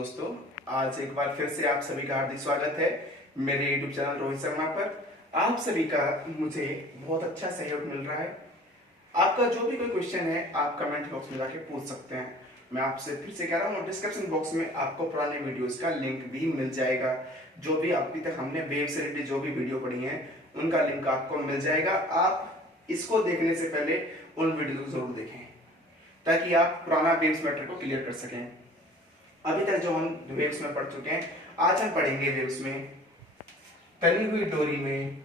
दोस्तों, आज एक बार फिर से आप सभी का हार्दिक स्वागत है मेरे YouTube चैनल रोहित शर्मा पर। आप सभी का मुझे बहुत अच्छा सहयोग मिल रहा है। आपका जो भी कोई क्वेश्चन है आप कमेंट बॉक्स में जाके पूछ सकते हैं। मैं आपसे फिर से कह रहा हूँ, डिस्क्रिप्शन बॉक्स में आपको पुराने वीडियोस का लिंक भी मिल जाएगा। जो भी अभी तक हमने वेब से रिलेटेड जो भी वीडियो पढ़ी है उनका लिंक आपको मिल जाएगा। आप इसको देखने से पहले उन वीडियो को जरूर देखें ताकि आप पुराना वेव्स मैटर को क्लियर कर सकें। अभी तक जो हम वेव्स में पढ़ चुके हैं, आज हम पढ़ेंगे वेव्स में तनी हुई डोरी में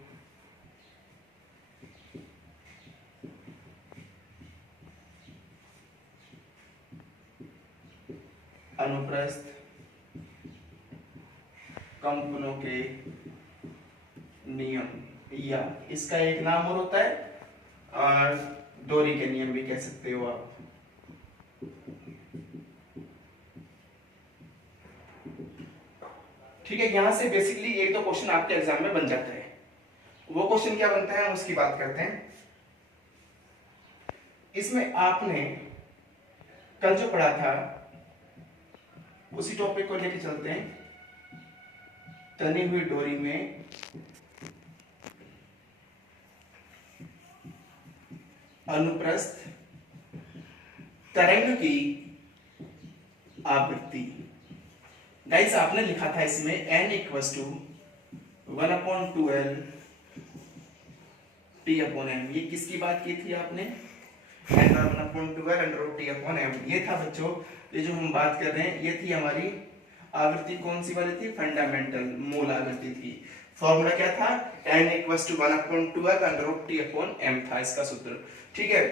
अनुप्रस्थ कंपनों के नियम, या इसका एक नाम और होता है और डोरी के नियम भी कह सकते हो आप। ठीक है, यहां से बेसिकली एक दो क्वेश्चन आपके एग्जाम में बन जाता है। वो क्वेश्चन क्या बनता है हम उसकी बात करते हैं। इसमें आपने कल जो पढ़ा था उसी टॉपिक को लेके चलते हैं। तनी हुई डोरी में अनुप्रस्थ तरंग की आवृत्ति। गाइस आपने लिखा था इसमें n equals to 1/2L T/m। ये किसकी बात की थी आपने? n 1/2L √ T/m। ये था बच्चों, ये जो हम बात कर रहे हैं ये थी हमारी आवृत्ति। कौन सी वाली थी? फंडामेंटल मूल आवृत्ति थी। फॉर्मूला क्या था? n equals to 1/2L √ T/m था इसका सूत्र। ठीक है,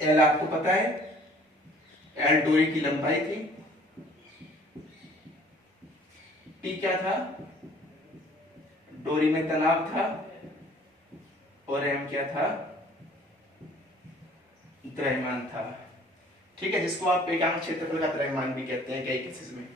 L आपको पता है, L डोरी की लंबाई थी। T क्या था? डोरी में तनाव था। और M क्या था? द्रव्यमान था। ठीक है, जिसको आप एकांक क्षेत्रफल का द्रव्यमान भी कहते हैं कई केसेस में।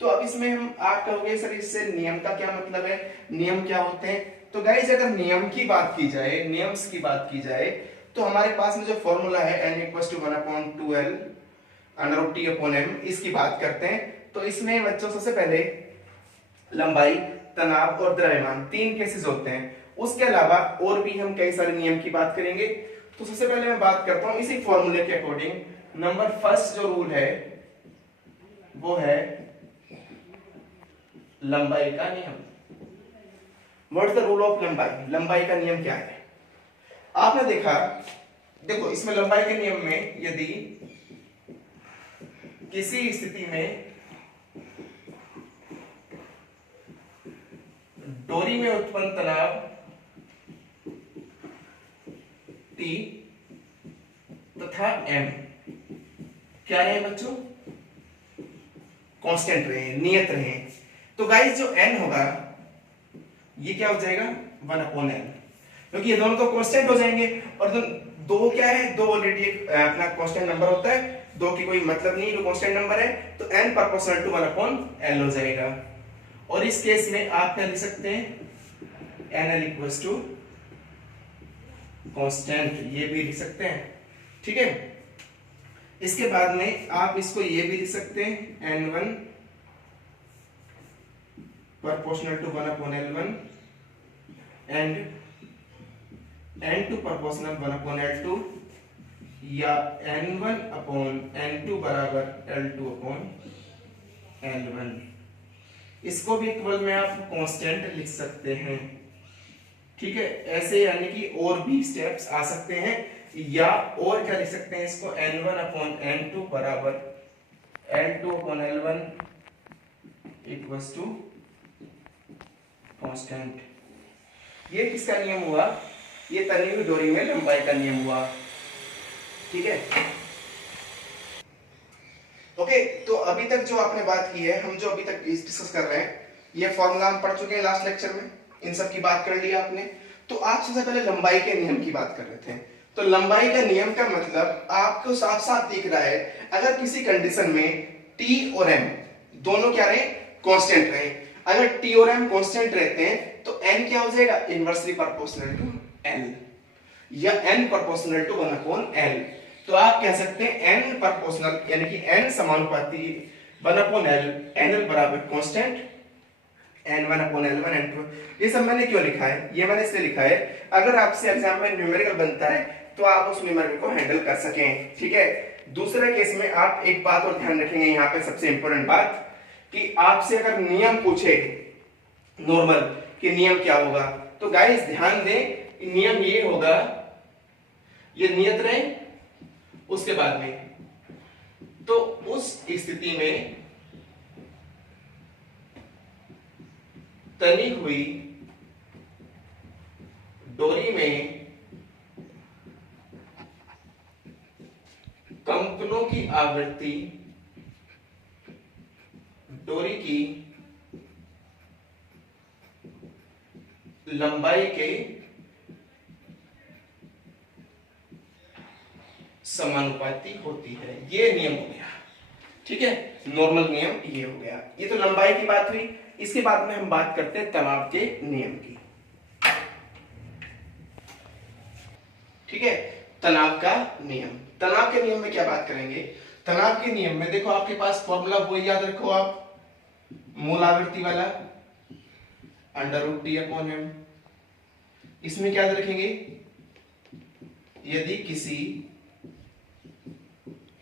तो अब इसमें हम आप कहोगे सर इससे नियम का क्या मतलब है, नियम क्या होते हैं? तो गाइस अगर नियम की बात की जाए, नियम्स की बात की जाए, तो हमारे पास में जो फॉर्मूला है n equals to 1/2L √ T/m, इसकी बात करते हैं। तो इसमें बच्चों सबसे पहले लंबाई, तनाव और द्रव्यमान तीन केसेस होते हैं। उसके अलावा और भी हम कई सारे नियम की बात करेंगे। तो सबसे पहले मैं बात करता हूं इसी फॉर्मूले के अकॉर्डिंग। नंबर फर्स्ट जो रूल है वो है लंबाई का नियम। What is the rule of लंबाई? लंबाई का नियम क्या है? आपने देखा, देखो इसमें लंबाई के नियम में यदि किसी स्थिति में डोरी में उत्पन्न तनाव T तथा M क्या रहे बच्चों? कांस्टेंट रहे, नियत रहे। तो गाइस जो N होगा ये क्या हो जाएगा? 1/L, क्योंकि ये दोनों तो कांस्टेंट हो जाएंगे। और दो क्या है? दो ऑलरेडी अपना कांस्टेंट नंबर होता है, दो की कोई मतलब नहीं, जो कांस्टेंट नंबर है। तो N प्रोपोर्शनल टू 1/L हो जाएगा। और इस केस में आप क्या लिख सकते हैं? NL इक्वल्स टू कांस्टेंट, ये भी लिख सकते हैं। ठीक है, इसके बाद में आप इसको ये भी लिख सकते हैं N1 proportional to 1/L1 and N2 proportional 1/L2, या N1/N2 बराबर L2/L1। इसको भी इक्वल में आप कांस्टेंट लिख सकते हैं। ठीक है, ऐसे यानी कि और भी स्टेप्स आ सकते हैं, या और क्या लिख सकते हैं इसको? N1/N2 बराबर L2/L1 इक्वल्स टू कांस्टेंट। ये किसका नियम हुआ? ये तनी हुई डोरी में लंबाई का नियम हुआ। ठीक है, ओके। तो अभी तक जो आपने बात की है, हम जो अभी तक डिस्कस कर रहे हैं, ये फॉर्मूला हम पढ़ चुके हैं लास्ट लेक्चर में, इन सब की बात कर ली आपने। तो आप सबसे पहले लंबाई के नियम की बात कर रहे थे। तो लंबाई का नियम का मतलब आपको साफ साफ दिख रहा है, अगर किसी कंडीशन में T और M दोनों क्या रहे? कांस्टेंट रहे। अगर T और M कांस्टेंट रहते हैं तो N क्या हो जाएगा? इनवर्सली प्रोपोर्शनल टू L, या N प्रोपोर्शनल टू 1/L। तो आप कह सकते हैं n प्रोपोर्शनल यानी कि n समानुपाती 1/L, NL बराबर कांस्टेंट, N1/L1 N2। ये सब मैंने क्यों लिखा है? ये मैंने इसलिए लिखा है अगर आपसे एग्जाम में न्यूमेरिकल बनता है तो आप उस न्यूमेरिकल को हैंडल कर सकें। ठीक है। दूसरे केस में आप एक बात और ध्यान रखेंगे, यहाँ पे सबसे इंपॉर्टेंट बात, कि आपसे अगर नियम पूछे नॉर्मल कि नियम क्या होगा, तो गाइस ध्यान दें, नियम ये होगा, ये नियत रहे उसके बाद में, तो उस स्थिति में तनी हुई डोरी में कंपनों की आवृत्ति डोरी की लंबाई के समानुपाती होती है। ये नियम हो गया। ठीक है, नॉर्मल नियम ये हो गया। ये तो लंबाई की बात हुई। इसके बाद में हम बात करते हैं तनाव के नियम की। ठीक है, तनाव का नियम। तनाव के नियम में क्या बात करेंगे? तनाव के नियम में देखो आपके पास फॉर्मूला वही याद रखो आप, मूल आवृत्ति वाला √T/m। इसमें क्या याद रखेंगे? यदि किसी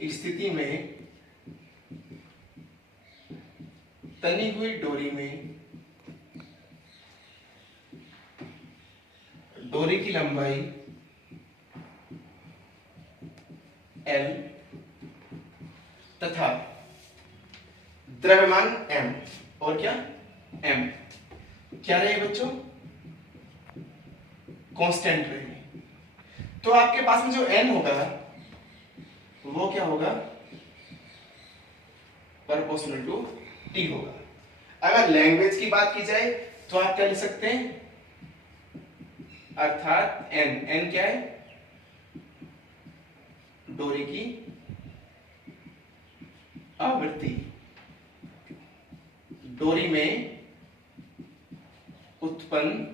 स्थिति में तनी हुई डोरी में डोरी की लंबाई L तथा द्रव्यमान M, और क्या M क्या रहे बच्चों? कांस्टेंट रहे। तो आपके पास में जो N होगा वो क्या होगा? प्रोपोर्शनल टू T होगा। अगर लैंग्वेज की बात की जाए तो आप क्या लिख सकते हैं? अर्थात N क्या है? डोरी की आवृत्ति, डोरी में उत्पन्न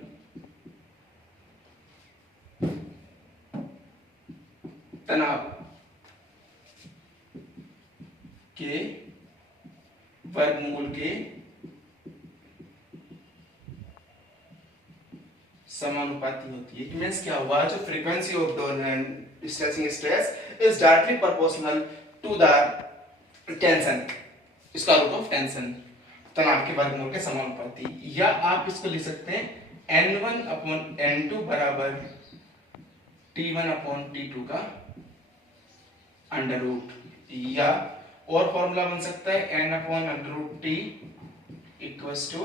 तनाव के वर्गमूल के समानुपाती होती है। मींस क्या हुआ? जो frequency of stretching stress is directly proportional to the tension, square root of tension, तनाव के वर्गमूल के समानुपाती। या आप इसको लिख सकते हैं N1/N2 बराबर T1/T2 का √, या और फॉर्मूला बन सकता है N/√T इक्वल्स टू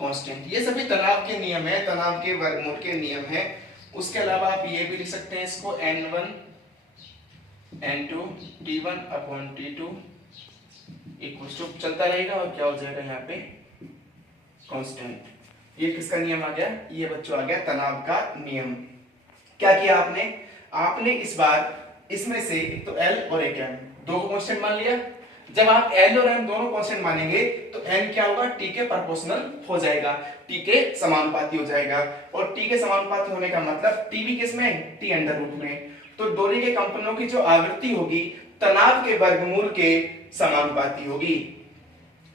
कांस्टेंट। ये सभी तनाव के नियम है, तनाव के वर्गमूल के नियम है। उसके अलावा आप ये भी लिख सकते हैं इसको N1/N2 T1/T2 इक्वल्स टू, चलता रहेगा और क्या हो जाएगा यहाँ पे? कांस्टेंट। ये किसका नियम आ गया? ये बच्चों आ गया तनाव का नियम। क्या किया आपने? आपने इस बार इसमें से एक तो L और एक M, दो को कांस्टेंट मान लिया। जब आप L और M दोनों कांस्टेंट मानेंगे तो N क्या होगा? T के प्रोपोर्शनल हो जाएगा, T के समानुपाती हो जाएगा। और T के समानुपाती होने का मतलब T भी किसमें? T √, में। तो डोरी के कंपनों की जो आवृत्ति होगी तनाव के वर्गमूल के समानुपाती होगी।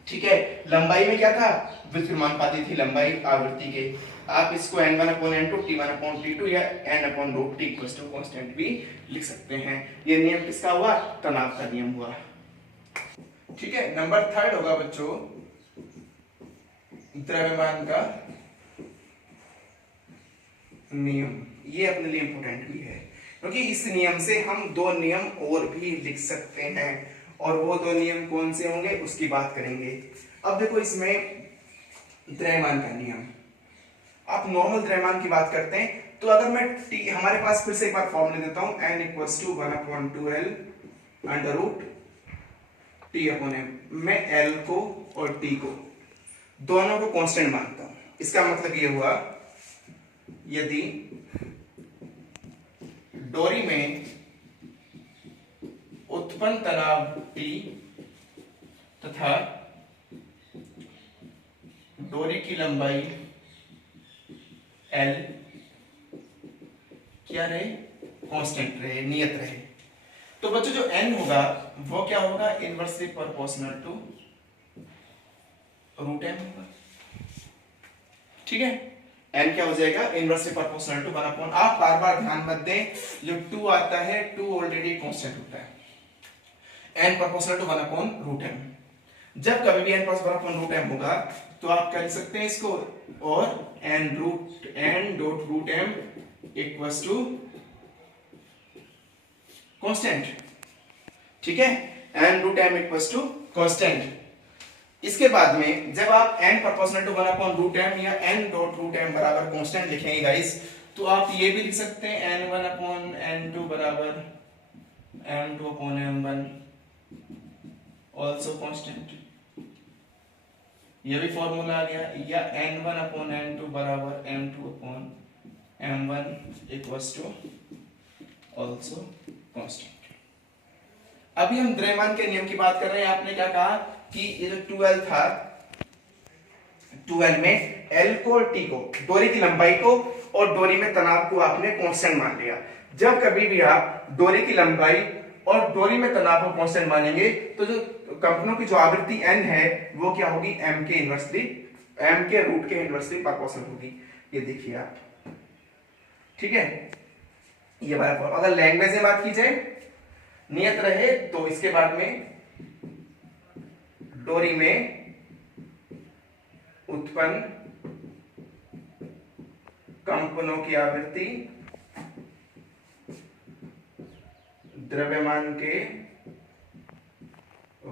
ठीक है, लंबाई में क्या था? विपरीतमानुपाती थी लंबाई आवृत्ति के। आप इसको N1/N2 T1/T2 या N/√T इक्वल्स टू कांस्टेंट भी लिख सकते हैं। ये नियम किसका हुआ? तनाव का नियम हुआ। ठीक है, नंबर 3 होगा बच्चों द्रव्यमान का नियम। ये अपने लिए इंपॉर्टेंट भी है क्योंकि इस नियम से हम दो नियम और भी लिख सकते हैं, और वो दो नियम कौन से होंगे उसकी बात करेंगे। अब देखो इसमें द्रव्यमान का नियम, आप नॉर्मल द्रव्यमान की बात करते हैं तो अगर मैं T, हमारे पास फिर से एक बार फॉर्मूला देता हूं, N equals to 1/2L √T/m। मैं L को और T को दोनों को कांस्टेंट मानता हूं। इसका मतलब ये हुआ यदि डोरी में उत्पन्न तनाव T तथा डोरी की लंबाई L क्या रहे? कांस्टेंट रहे, नियत रहे। तो बच्चों जो n होगा वो क्या होगा, inversely proportional to root m होगा। ठीक है, n क्या हो जाएगा, इनवर्सली प्रोपोर्शनल टू 1/। आप बार बार ध्यान मत दें, जो 2 आता है 2 ऑलरेडी कांस्टेंट होता है, n प्रोपोर्शनल टू 1/√m। जब कभी भी n प्रोपोर्शनल 1/√m होगा तो आप क्या लिख सकते हैं इसको, और n.√m इक्वल्स टू कांस्टेंट। ठीक है, n.√m इक्वल्स टू कांस्टेंट। इसके बाद में जब आप n प्रोपोर्शनल टू 1/√m या n.√m बराबर कांस्टेंट लिखेंगे गाइस, तो आप ये भी लिख सकते हैं n1/n2 बराबर m2/m1 ऑल्सो कांस्टेंट, ये भी फॉर्मूला आ गया। या n1/n2 बराबर m2/m1 equals to also constant. अभी हम द्रव्यमान के नियम की बात कर रहे हैं। आपने क्या कहा कि ये जो 2L था, 2L में L को और T को, डोरी की लंबाई को और डोरी में तनाव को आपने कांस्टेंट मान लिया। जब कभी भी आप डोरी की लंबाई और डोरी में तनाव को कांस्टेंट मानेंगे तो जो कंपनों की जो आवृत्ति n है वो क्या होगी, m के इनवर्सली, m के रूट के इनवर्सली प्रोपोर्शनल होगी। ये देखिए आप, ठीक है, ये बात। अगर लैंग्वेज में बात की जाए, नियत रहे तो इसके बाद में डोरी में उत्पन्न कंपनों की आवृत्ति द्रव्यमान के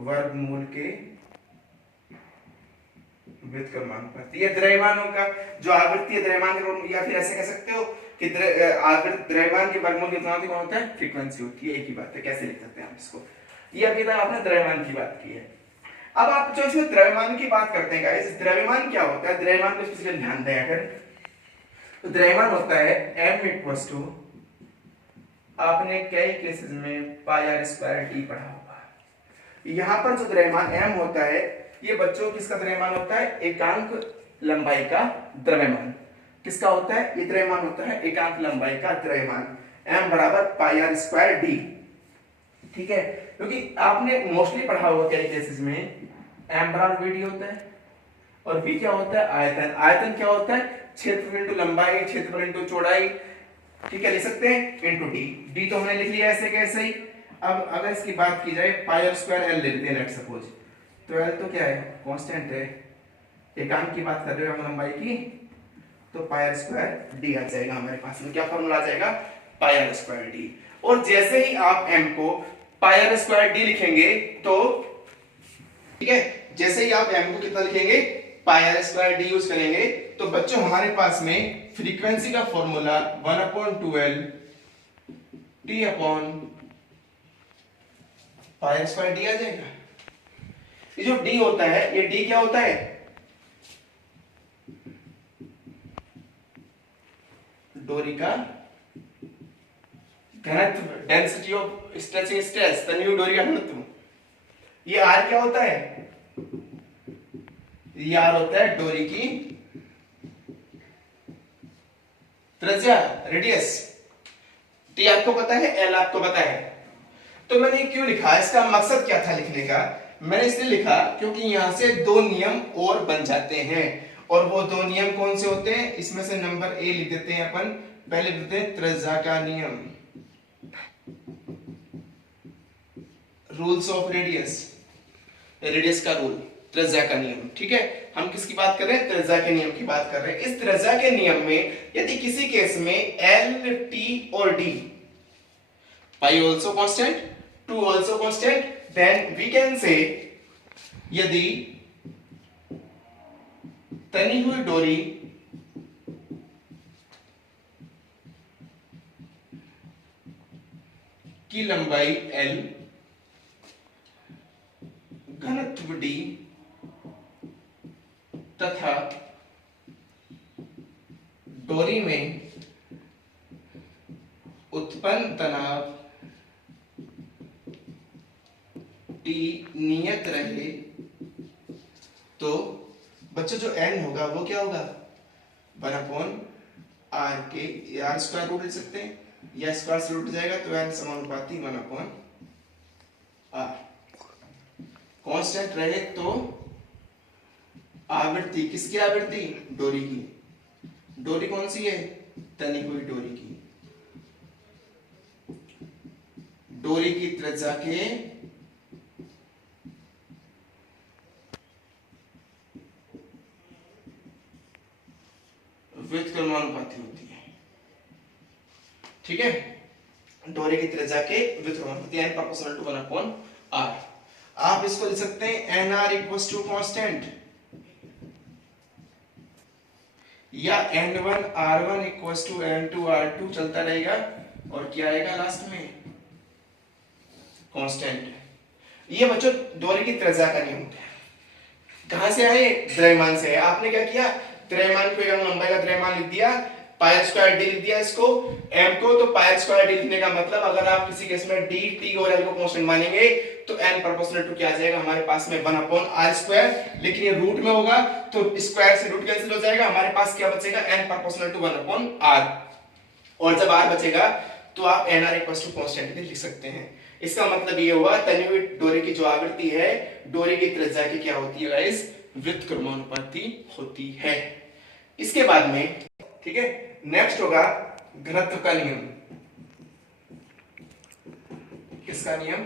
वर्गमूल के व्युत्क्रमानुपात। ये द्रव्यमानों का जो आवृत्ति है द्रव्यमान के, या फिर ऐसे कह सकते हो कि द्रव्यमान के वर्गमूल के व्युत्क्रमानुपात कौन होता है, फ्रीक्वेंसी होती है। एक ही बात है, कैसे लिख सकते हैं आप इसको। ये अभी तक आपने द्रव्यमान की बात की है। अब आप जो इसमें द्रव्यमान की बात करते हैं गाइस, द्रव्यमान क्या होता है, द्रव्यमान को स्पेशली ध्यान दें अगर, तो द्रव्यमान होता है m इक्वल्स टू, आपने कई केसेस में πr² पढ़ा होगा। यहां पर जो द्रव्यमान m होता है, ये बच्चों किसका द्रव्यमान होता है, एकांक लंबाई का द्रव्यमान। किसका होता है, ये द्रव्यमान होता है एकांक लंबाई का द्रव्यमान, m बराबर πr²d। ठीक है, क्योंकि आपने मोस्टली पढ़ा होगा कई केसेस में m बराबर vd होता है, और v क्या होता है, आयतन। आयतन क्या होता है, क्षेत्रफल इंटू लंबाई, क्षेत्रफल इंटू चौड़ाई। ठीक है, लिख सकते हैं इंटू डी। डी तो हमने लिख लिया ऐसे कैसे ही। अब अगर इसकी बात की जाए πr²l लेते हैं लेट सपोज, तो l तो क्या है, कांस्टेंट है, एकांक की बात कर रहे हो हम लंबाई की, तो πr²d आ जाएगा हमारे पास में। क्या फॉर्मूला आ जाएगा, πr²d। और जैसे ही आप m को πr²d लिखेंगे तो, ठीक है, जैसे ही आप m को कितना लिखेंगे, πr²d यूज करेंगे, तो बच्चों हमारे पास में फ्रीक्वेंसी का formula 1/2L T upon πr²d आ जाएगा। ये जो d होता है, ये d क्या होता है, डोरी का घनत्व, डेंसिटी ऑफ स्ट्रेचिंग स्ट्रेस, तन्यु डोरी का घनत्व। ये r क्या होता है, ये r होता है डोरी की त्रिज्या, रेडियस। t आपको पता है, l आपको पता है। तो मैंने क्यों लिखा, इसका मकसद क्या था लिखने का, मैंने इसलिए लिखा क्योंकि यहां से दो नियम और बन जाते हैं। और वो दो नियम कौन से होते हैं, इसमें से नंबर ए लिख देते हैं अपन। पहले लिखते हैं त्रिज्या का नियम, रूल्स ऑफ रेडियस, रेडियस का रूल, त्रिज्या का नियम। ठीक है, हम किसकी बात कर रहे हैं, त्रिज्या के नियम की बात कर रहे हैं। इस त्रिज्या के नियम में यदि किसी केस में L, T और D, pi also constant, 2 also constant, then we can say, यदि तनी हुई डोरी की लंबाई L, घनत्व D तथा डोरी में उत्पन्न तनाव T नियत रहे, तो बच्चों जो n होगा वो क्या होगा, 1/r के, r² रूट ले सकते हैं, या स्क्वायर से रूट जाएगा तो n समानुपाती 1/r आर। कांस्टेंट रहे तो आवृत्ति, किसकी आवृत्ति? डोरी की। डोरी कौन सी है? तनी हुई डोरी की। डोरी की त्रिज्या के व्युत्क्रमानुपाती होती है। ठीक है, डोरी की त्रिज्या के व्युत्क्रमानुपाती यानी प्रोपोर्शनल टू 1/r। आप इसको लिख सकते हैं nr इक्वल्स टू कांस्टेंट, या n1r1 इक्वल्स टू n2r2 चलता रहेगा, और क्या आएगा लास्ट में? कांस्टेंट। ये बच्चों डोरी की त्रिज्या का नियम है। कहां से आए? द्रव्यमान से। आपने क्या किया? द्रव्यमान को एवं लंबाई का द्रव्यमान लिख दिया, पाई स्क्वायर डी लिख दिया इसको, m को। तो पाई स्क्वायर डी लिखने का मतलब अगर आप किसी केस में d, t और l को कांस्टेंट मानेंगे तो n प्रोपोर्शनल टू क्या आ जाएगा हमारे पास में 1/r²। लेकिन ये रूट में होगा तो स्क्वायर से रूट कैंसिल हो जाएगा, हमारे पास क्या बचेगा? n proportional to 1/r। और जब r बचेगा तो आप nr इक्वल्स टू कांस्टेंट भी लिख सकते हैं। इसका मतलब ये हुआ तनी हुई डोरी की जो आवृत्ति है डोरी की त्रिज्या की क्या होती है गाइस? व्युत्क्रमानुपाती होती है। इसके बाद में ठीक है, नेक्स्ट होगा घनत्व का नियम। किसका नियम?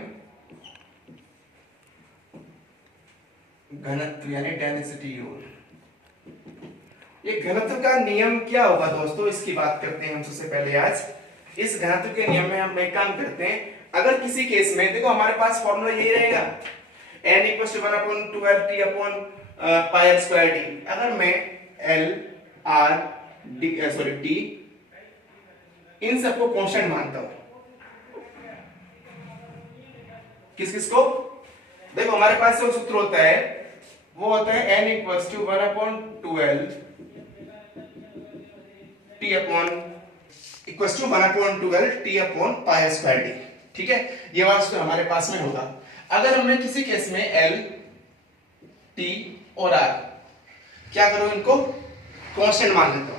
घनत्व यानी डेंसिटी रूल। ये घनत्व का नियम क्या होगा दोस्तों, इसकी बात करते हैं हम सबसे पहले आज। इस घनत्व के नियम में हम एक काम करते हैं, अगर किसी केस में देखो हमारे पास फॉर्मूला यही रहेगा n equals to 1/12 t upon pi square D. अगर मैं l r d t इन सबको कांस्टेंट मानता हूं, किस किस को? देखो हमारे पास जो सूत्र होता है वो होता है n equals to 1/12 t upon equals to 1/12 t upon pi square D. ठीक है, ये वाला सूत्र हमारे पास में होगा। अगर हमने किसी केस में l, t और r क्या करो, इनको कांस्टेंट मान लेता हूं,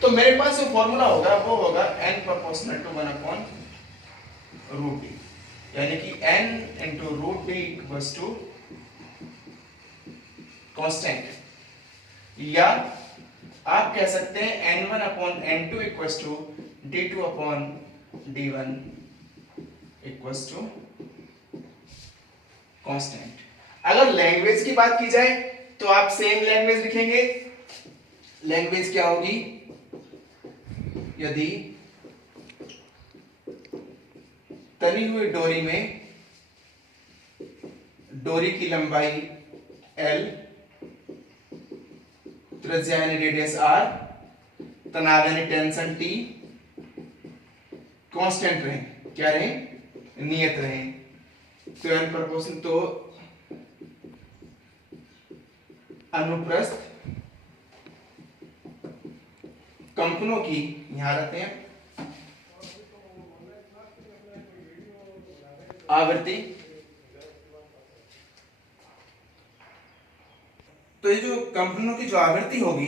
तो मेरे पास जो फॉर्मूला होगा वो होगा n प्रोपोर्शनल टू 1/√d, यानी कि n into √d equals to constant, या आप कह सकते हैं n1/n2 equals to d2/d1 equals to constant. अगर लैंग्वेज की बात की जाए तो आप सेम लैंग्वेज लिखेंगे। लैंग्वेज क्या होगी? यदि तनी हुई डोरी में डोरी की लंबाई l, त्रिज्या यानी रेडियस r, तनाव यानी टेंशन t कांस्टेंट रहे, क्या रहे? नियत रहे, तो n प्रोपोर्शनल तो अनुप्रस्थ कंपनों की, यहां रहते हैं आवृत्ति, तो ये जो कंपनों की जो आवृत्ति होगी,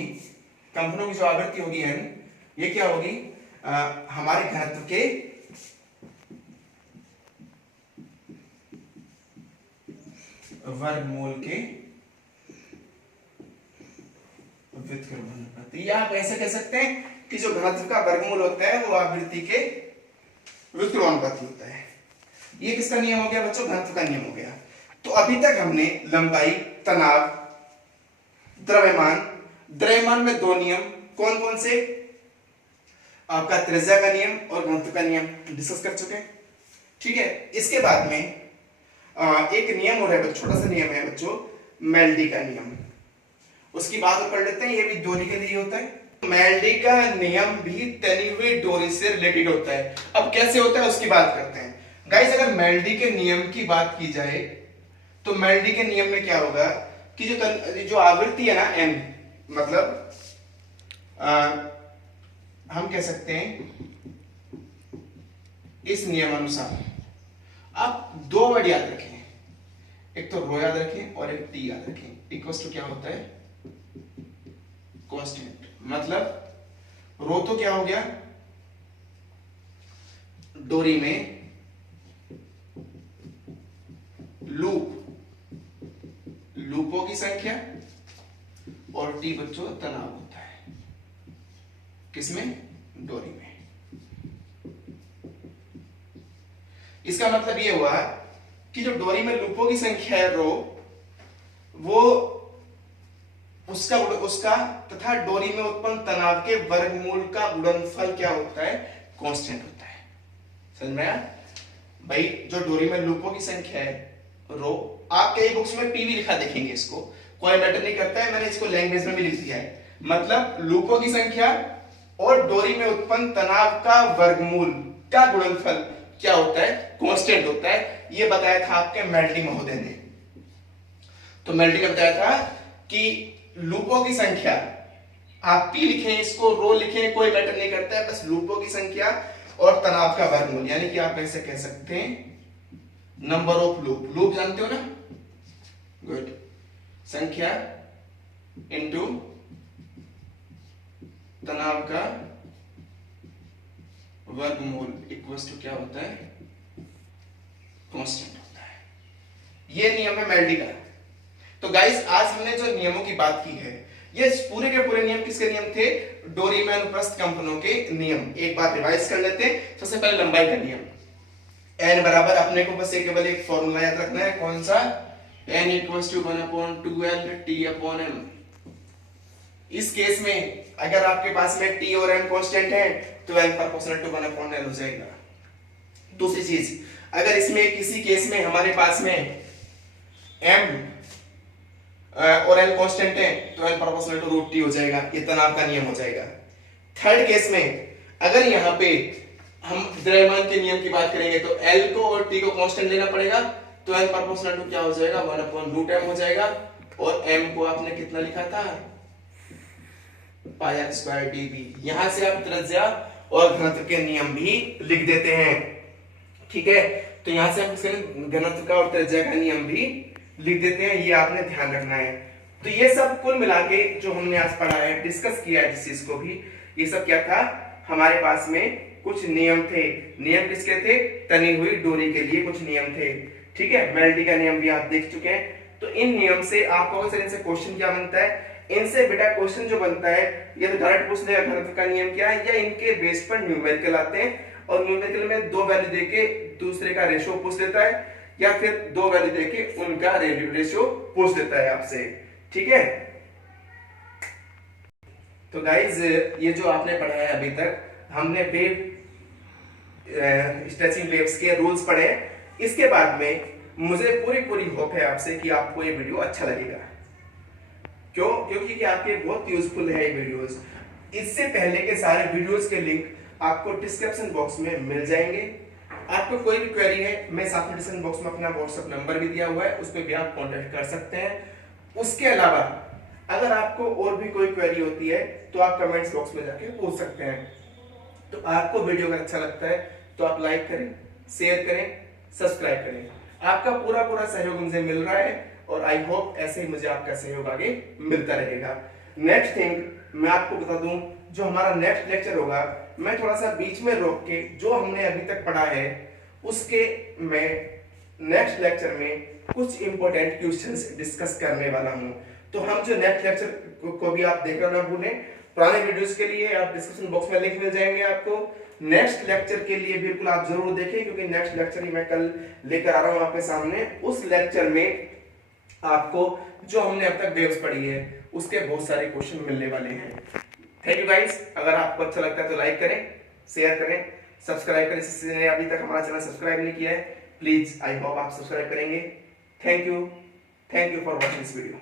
कंपनों की जो आवृत्ति होगी n, ये क्या होगी? हमारे घनत्व के वर्गमूल के व्युत्क्रमानुपाती, या आप ऐसे कह सकते हैं कि जो घनत्व का वर्गमूल होता है वो आवृत्ति के व्युत्क्रमानुपाती होता है। ये किसका नियम हो गया बच्चों? घनत्व का नियम हो गया। तो अभी तक हमने लंबाई, तनाव, द्रव्यमान, द्रव्यमान में दो नियम कौन कौन से? आपका त्रिज्या का नियम और घनत्व का नियम डिस्कस कर चुके हैं। ठीक है, इसके बाद में एक नियम और है, छोटा सा नियम है बच्चों, मेल्डी का नियम, उसकी बात कर लेते हैं। ये भी डोरी के लिए होता है। मेल्डी का नियम भी तनी हुई डोरी से रिलेटेड होता है। अब कैसे होता है उसकी बात करते हैं गाइस। अगर मेल्डी के नियम की बात की जाए तो मेल्डी के नियम में क्या होगा कि जो आवृत्ति है ना m, मतलब हम कह सकते हैं इस नियमानुसार आप दो वर्ड याद रखें, एक तो रो याद रखें और एक टी याद रखें। इक्वल्स टू क्या होता है? कांस्टेंट। मतलब रो तो क्या हो गया? डोरी में लूपों की संख्या, और टी बच्चों तनाव होता है किसमें, डोरी में। इसका मतलब ये हुआ कि जो डोरी में लूपों की संख्या है रो, वो उसका तथा डोरी में उत्पन्न तनाव के वर्गमूल का गुणनफल क्या होता है, कांस्टेंट होता है। समझ में आया भाई? जो डोरी में लूपों की संख्या है रो, आप कई बुक्स में पी भी लिखा देखेंगे, इसको कोई मैटर नहीं करता है, मैंने इसको लैंग्वेज में भी लिख दिया है। मतलब लूपों की संख्या और डोरी में उत्पन्न तनाव का वर्गमूल का गुणनफल क्या होता है, कांस्टेंट होता है। ये बताया था आपके मेल्टिंग महोदय ने। तो मेल्टिंग ने बताया था कि लूपों की संख्या, आप पी लिखें, इसको रो लिखें, कोई मैटर नहीं करता है, बस लूपों की संख्या और तनाव का वर्गमूल, यानी कि आप ऐसे कह सकते हैं नंबर ऑफ लूप। लूप जानते हो ना, गुड, संख्या इनटू तनाव का वर्गमूल इक्वल्स टू क्या होता है, कांस्टेंट होता है। ये नियम है मेल्टिंग का। तो गाइस आज हमने जो नियमों की बात की है, ये पूरे के पूरे नियम किसके नियम थे, डोरी में अनुप्रस्थ कंपनों के नियम। एक बार रिवाइज कर लेते हैं। सबसे पहले लंबाई का नियम, n बराबर, अपने को बस केवल एक फॉर्मूला याद रखना है, कौन सा, n equals to 1/2l t/m। इस केस में अगर आपके पास में t और m कांस्टेंट है तो n प्रोपोर्शनल टू 1/l हो जाएगा। दूसरी चीज, अगर इसमें किसी केस में हमारे पास में m और l कांस्टेंट है तो l प्रोपोर्शनल टू √t हो जाएगा। ये तनाव का नियम हो जाएगा। थर्ड केस में अगर यहाँ पे हम द्रव्यमान के नियम की बात करेंगे तो l को और t को कांस्टेंट लेना पड़ेगा, तो l प्रोपोर्शनल टू क्या हो जाएगा, 1/√m हो जाएगा। और m को आपने कितना लिखा था, πr²dv। यहां से आप त्रिज्या और घनत्व के नियम भी लिख देते हैं, ठीक है। तो यहां से हम घनत्व का और त्रिज्या का नियम भी लिख देते हैं, ये आपने ध्यान रखना है। तो ये सब कुल मिला के जो हमने आज पढ़ा है, डिस्कस किया है जिस चीज को भी, ये सब क्या था, हमारे पास में कुछ नियम थे। नियम किसके थे, तनी हुई डोरी के लिए कुछ नियम थे, ठीक है। मेल्टिंग का नियम भी आप देख चुके हैं। तो इन नियम से आपको सर इनसे क्वेश्चन क्या बनता है, इनसे बेटा क्वेश्चन जो बनता है ये तो डायरेक्ट पूछ लेगा घनत्व का नियम क्या है, या इनके बेस पर न्यूमेरिकल आते हैं और न्यूमेरिकल में दो वैल्यू देके दूसरे का रेशियो पूछ लेता है, या फिर दो वैल्यू देके उनका रेशियो पूछ लेता है आपसे, ठीक है। तो गाइज ये जो आपने पढ़ा है अभी तक, हमने वेव स्ट्रेचिंग वेव्स के रूल्स पढ़े। इसके बाद में मुझे पूरी होप है आपसे कि आपको ये वीडियो अच्छा लगेगा। क्यों? क्योंकि कि आपके बहुत यूजफुल है ये वीडियोस। इससे पहले के सारे वीडियोस के लिंक आपको डिस्क्रिप्शन बॉक्स में मिल जाएंगे। आपको कोई भी क्वेरी है, मैं साथ में डिस्क्रिप्शन बॉक्स में अपना व्हाट्सएप नंबर भी दिया हुआ है, उस पर भी आप कांटेक्ट कर सकते हैं। उसके अलावा अगर आपको और भी कोई क्वेरी होती है तो आप कमेंट्स बॉक्स में जाके पूछ सकते हैं। तो आपको वीडियो अगर अच्छा लगता है तो आप लाइक करें, शेयर करें, सब्सक्राइब करें। आपका पूरा सहयोग मुझे मिल रहा है और आई होप ऐसे ही मुझे आपका सहयोग आगे मिलता रहेगा। नेक्स्ट थिंग मैं आपको बता दूं, जो हमारा नेक्स्ट लेक्चर होगा, मैं थोड़ा सा बीच में रोक के जो हमने अभी तक पढ़ा है उसके मैं नेक्स्ट लेक्चर में कुछ इंपॉर्टेंट क्वेश्चंस डिस्कस करने वाला हूं। तो हम जो नेक्स्ट लेक्चर को भी आप देखना ना भूलें। पुराने वीडियोस के लिए आप डिस्क्रिप्शन बॉक्स में लिंक मिल जाएंगे आपको। नेक्स्ट लेक्चर के लिए बिल्कुल आप जरूर देखें, क्योंकि नेक्स्ट लेक्चर ही मैं कल लेकर आ रहा हूं आपके सामने। उस लेक्चर में आपको जो हमने अब तक वेव्स पढ़ी है उसके बहुत सारे क्वेश्चन मिलने वाले हैं। Thank you guys. अगर आपको अच्छा लगता है तो लाइक करें, शेयर करें, सब्सक्राइब करें। जिसने अभी तक हमारा चैनल सब्सक्राइब नहीं किया है, प्लीज आई होप आप सब्सक्राइब करेंगे। Thank you for watching this video.